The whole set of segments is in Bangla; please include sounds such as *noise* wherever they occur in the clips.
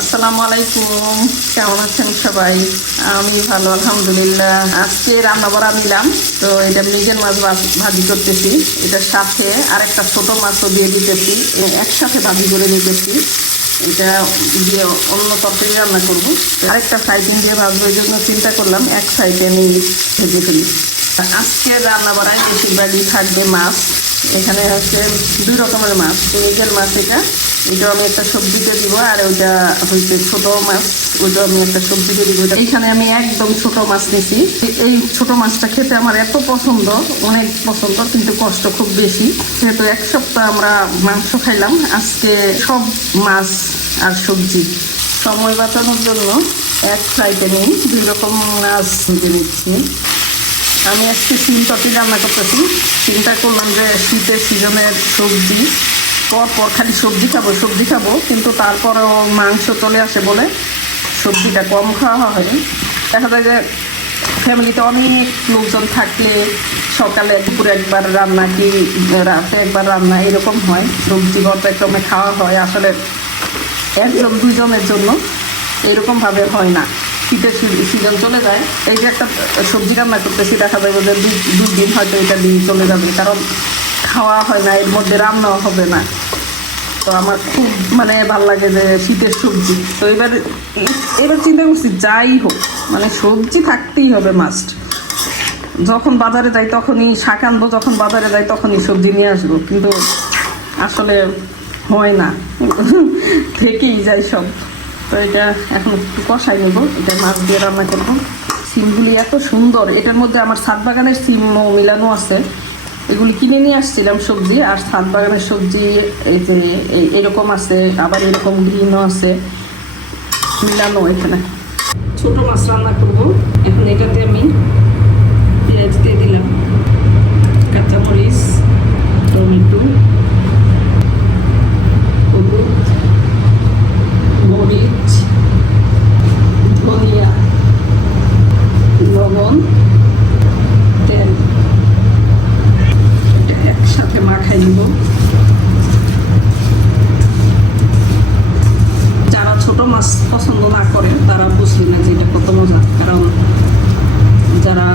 আসসালামু আলাইকুম। কেমন আছেন সবাই? আমি ভালো, আলহামদুলিল্লাহ। আজকে রান্না বাড়া নিলাম, তো এটা মৃগেল মাছ ভাজ- করতেছি। এটার সাথে আরেকটা ছোট মাছও দিয়ে দিতেছি একসাথে ভাজি করে নিতেছি। এটা দিয়ে অন্য তরকারি রান্না করব। আরেকটা সাইডিং দিয়ে ভাজবো, এই জন্য চিন্তা করলাম এক সাইডে আমি ভেজে ফেলি। আজকে রান্না বাড়ায় বেশিরভাগই থাকবে মাছ। এখানে হচ্ছে দুই রকমের মাছ, মৃগেল মাছ এটা এটা আমি একটা সবজিতে দিব, আর ওইটা হচ্ছে ছোট মাছ, ওইটা আমি একটা সবজিতে দিব। এইখানে আমি একদম ছোট মাছ নিছি। এই ছোট মাছটা খেতে আমার এত পছন্দ, অনেক পছন্দ, কিন্তু কষ্ট খুব বেশি। যেহেতু এক সপ্তাহ আমরা মাংস খাইলাম, আজকে সব মাছ আর সবজি। সময় বাঁচানোর জন্য এক ফ্রাইতে নিই, দুই রকম মাছ ভেজে নিচ্ছি। আমি আজকে সিম রান্না করতেছি। চিন্তা করলাম যে শীতের সিজনের সবজি। পর পর খালি সবজি খাব সবজি খাব, কিন্তু তারপরেও মাংস চলে আসে বলে সবজিটা কম খাওয়া হয় দেখা যায় যে ফ্যামিলিতে অনেক লোকজন থাকলে সকালে দুপুরে একবার রান্না কি, রাতে একবার রান্না এরকম হয়, সবজি পর্যায়ক্রমে খাওয়া হয়। আসলে একজন দুজনের জন্য এরকমভাবে হয় না। শীতের সিজন চলে যায়, এই যে একটা সবজি রান্না করতেছি, দেখা যাবে যে দুই হয়তো এটা দিয়ে চলে যাবে, কারণ খাওয়া হয় না, এর মধ্যে রান্নাও হবে না। তো আমার খুব মানে ভালো লাগে যে শীতের সবজি। তো এবার এবার চিন্তা করছি যাই হোক মানে সবজি থাকতেই হবে মাস্ট যখন বাজারে যাই তখনই শাক আনব, যখন বাজারে যাই তখনই সবজি নিয়ে আসব। কিন্তু আসলে হয় না, *laughs* থেকেই যায় সব। তো এটা এখন একটু কষাই নেব, এটা মাছ দিয়ে রান্না করব। সিমগুলি এত সুন্দর, এটার মধ্যে আমার ছাদ বাগানের সিমও মিলানো আছে। এগুলি কিনে নিয়ে আসছিলাম সবজি, আর ছাদ বাগানের সবজি, এই যে এরকম আছে, আবার এরকম গ্রিনও আছে। মিলানো এখানে। ছোট মাছ রান্না করব। এখন এটাতে আমি পেঁয়াজ দিয়ে দিলাম, কাঁচামরিচ, টমেটো। একসাথে যারা ছোট মাছ পছন্দ না করে তারা বুঝবে না যে এটা কত মজা। কারণ যারা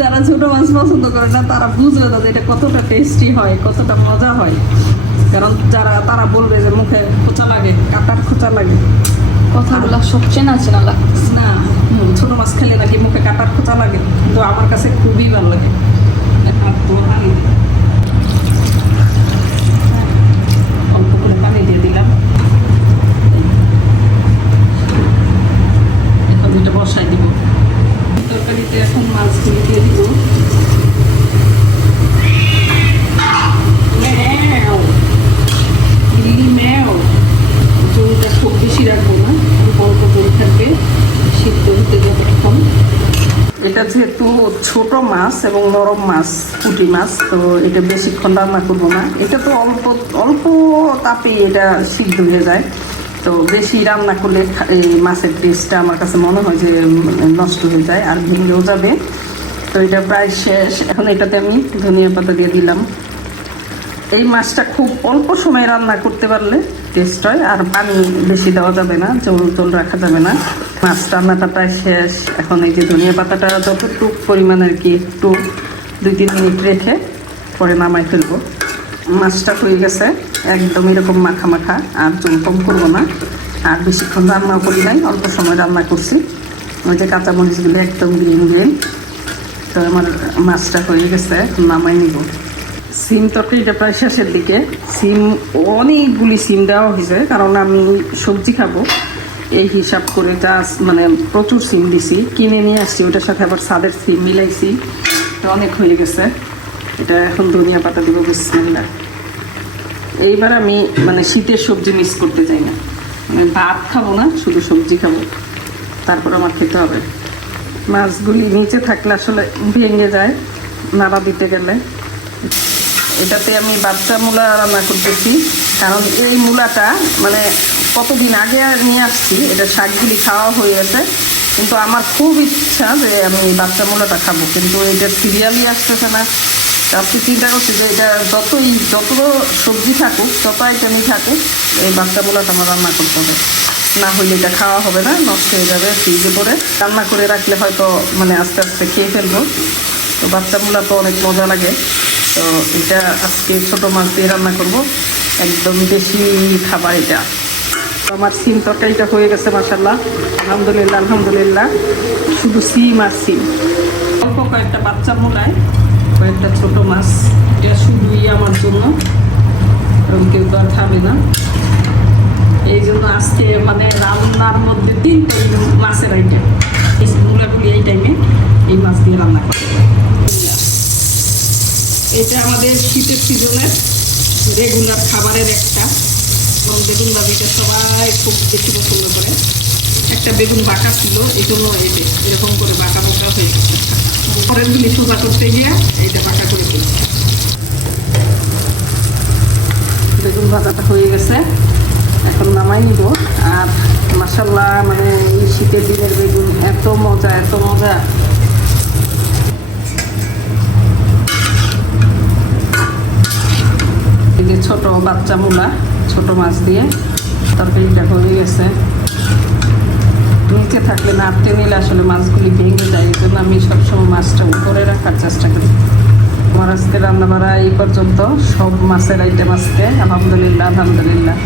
যারা ছোট মাছ পছন্দ করে না তারা বুঝবে না যে এটা কতটা টেস্টি হয় কতটা মজা হয়। কারণ যারা তারা বলবে যে মুখে খোঁচা লাগে কাটার খোঁচা লাগে। কথাগুলো সবচেয়ে না চেনা লাগতেছে। না ছোট মাছ খেলে নাকি মুখে কাটার খোঁচা লাগে? কিন্তু আমার কাছে খুবই ভালো লাগে। এক হাত পুরো পানি দিই। অল্প করে পানি দিয়ে দিলাম এখন দুইটা বসাই দিব তরকারিতে এখন মাছগুলি দিয়ে দিব ম্যাও। দিল্লি ম্যাও জলটা খুব বেশি রাখব না অল্প অল্প জল থাকবে সিদ্ধ হতে যাবে এখন এটা যেহেতু ছোট মাছ এবং নরম মাছ, পুঁটি মাছ, তো এটা বেশিক্ষণ রান্না করব না। এটা তো অল্প অল্প তাপে এটা সিদ্ধ হয়ে যায়। তো বেশি রান্না করলে এই মাছের টেস্টটা আমার কাছে মনে হয় যে নষ্ট হয়ে যায় আর ভেঙেও যাবে। তো এটা প্রায় শেষ। এখন এটাতে আমি ধনিয়া পাতা দিয়ে দিলাম। এই মাছটা খুব অল্প সময় রান্না করতে পারলে টেস্ট হয় আর পানি বেশি দেওয়া যাবে না, জল জল রাখা যাবে না। মাছ রান্নাটা প্রায় শেষ। এখন এই যে ধনিয়া পাতাটা যতটুক পরিমাণ আর কি একটু দুই তিন মিনিট রেখে পরে নামাই ফেলব। মাছটা হয়ে গেছে, একদম এরকম মাখা মাখা, আর জল কম করব না। আর বেশিক্ষণ রান্না করি নাই, অল্প সময় রান্না করছি। ওই যে কাঁচামরিচগুলো একদম গ্রিন গ্রিন। তো আমার মাছটা হয়ে গেছে নামাই নিব। সিম তরকারিটা প্রায় শেষের দিকে। সিম, অনেকগুলি সিম দেওয়া হয়েছে, কারণ আমি সবজি খাব। এই হিসাব করে যা মানে প্রচুর সিম দিছি। কিনে নিয়ে আসছি, ওটার সাথে আবার সাদের সিম মিলাইছি। অনেক হয়ে গেছে। এটা এখন ধনিয়া পাতা দিব বিসমিল্লা এইবার আমি মানে শীতের সবজি মিস করতে চাই না। মানে ভাত খাব না, শুধু সবজি খাব। তারপর আমার খেতে হবে। মাছগুলি নিচে থাকলে আসলে ভেঙে যায়, নাড়া দিতে গেলে। এটাতে আমি বাচ্চা মূলা রান্না করতেছি। কারণ এই মূলাটা মানে কতদিন আগে নিয়ে আসছি, এটা শাকগুলি খাওয়া হয়ে গেছে। কিন্তু আমার খুব ইচ্ছা যে আমি বাচ্চা মূলাটা খাব। কিন্তু এটা সিরিয়ালই আসতেছে না। আজকে চিন্তা করছি যে এটা যতই যত সবজি থাকুক, যত আইটেমই থাকুক, এই বাচ্চা মূলাটা আমার রান্না করতে হবে। না হইলে এটা খাওয়া হবে না, নষ্ট হয়ে যাবে ফ্রিজে পরে রান্না করে রাখলে হয়তো মানে আস্তে আস্তে খেয়ে ফেলব। তো বাচ্চা মূলা তো অনেক মজা লাগে। তো এটা আজকে ছোটো মাছ দিয়ে রান্না করব। একদম দেশি খাবার এটা। তো আমার সিম তরকারিটা হয়ে গেছে মাসাল্লাহ আলহামদুলিল্লাহ আলহামদুলিল্লাহ। শুধু সিম আর সিম। অল্প কয়েকটা বাচ্চা মূলায় কয়েকটা ছোট মাছ। এটা শুধুই আমার জন্য। কারণ কেউ তো আর খাবে না। এই জন্য আজকে মানে রান্নার মধ্যে তিনটাই মাছের আইটেম এই মূলাগুলি এই টাইমে এই মাছ দিয়ে রান্না করে এটা আমাদের শীতের সিজনের রেগুলার খাবারের একটা। এবং বেগুন ভাজিটা সবাই খুব বেশি পছন্দ করে। একটা বেগুন বাঁকা ছিল এই জন্য এই এরকম করে বাঁকা বাঁকা হয়ে গেছে। পরের গুলি সোজা করতে গিয়ে এইটা বাঁকা করে ফেলছে বেগুন ভাজাটা হয়ে গেছে। এখন নামাই নিব। আর মাসাল্লাহ মানে এই শীতের দিনের বেগুন এত মজা এত মজা এই যে ছোট বাচ্চা মূলা, ছোট মাছ দিয়ে তরকারিটা হয়ে গেছে। নিচে থাকলে নাড়তে নিলে আসলে মাছগুলি ভেঙে যায় এই জন্য আমি সবসময় মাছটা উপরে রাখার চেষ্টা করি। আমার আজকে রান্না বাড়া এই পর্যন্ত। সব মাছের আইটেম আজকে। আলহামদুলিল্লাহ আলহামদুলিল্লাহ।